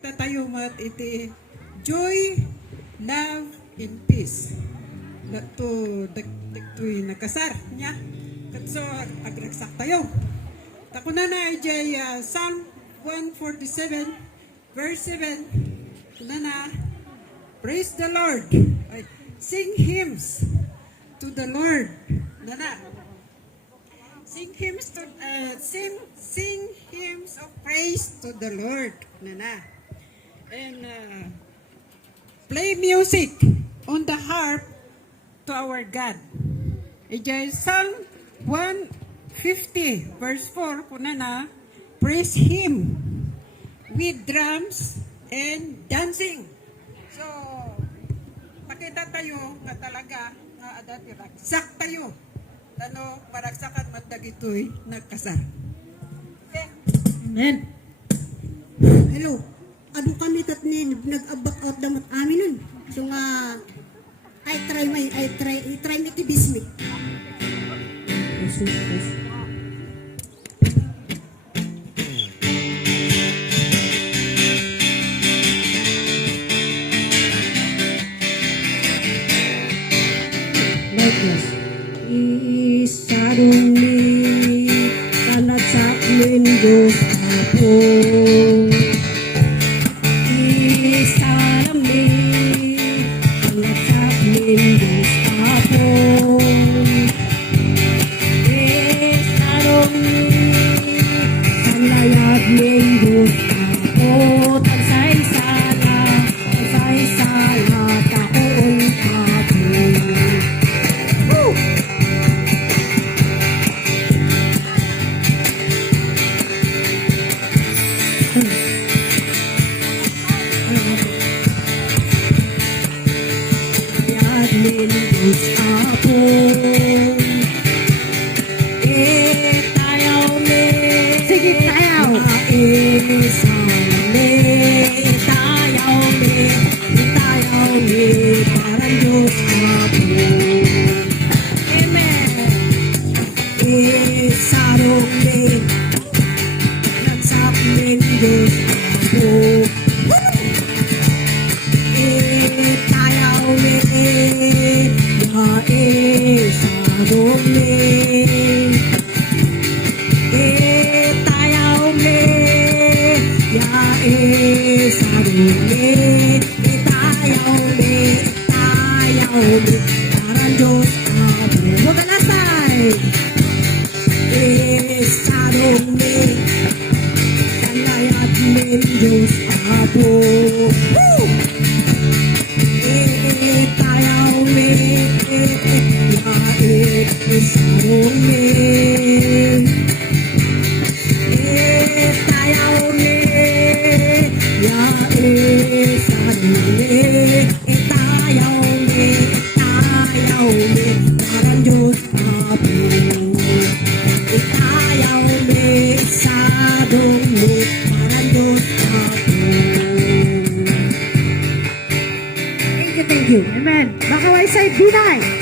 Tayo mat iti joy, love, and peace. To dagtoy nakasar niya. Katso agragsak tayo. Takuna na ijay Psalm 147 verse 7. Na praise the Lord. Ay, sing hymns to the Lord. Na sing hymns to sing hymns of praise to the Lord. Na and play music on the harp to our God. Ijay Psalm 150 verse 4 kuna na praise Him with drums and dancing. So pakita tayo nga talaga nga adati ragsak tayo. Tano maragsakan matdagitoy nagkasar. Okay. Amen. Hello. Ado kami tatnin nag-abak out damat amin nun. So nga I try me to bismit. Isarong ni kanat sa Diyos ako. Isarong ni kanat sa Diyos ako. Isarong ni kanayat ng Diyos ako. Tansay sala taon ako. Woo! Diyos ako. Tayaw me. Sige, tayaw. Tayaw me. Parang Diyos ako. Amen. Sarong me. Nagsapling Diyos ako. Tayaw me. Sarong me. Tayaw me. Sarong me. Tayaw me. Parang Diyos ako. Magalasay. Sarong me. Kalayat ng Diyos ako. Woo! Tayaw me. Sarong me. Tayaw me. Sarong me. Tayaw me. Parang Diyos ako. Tayaw me. Sarong me. Parang Diyos ako. Thank you. Amen. Baka may say, be nice.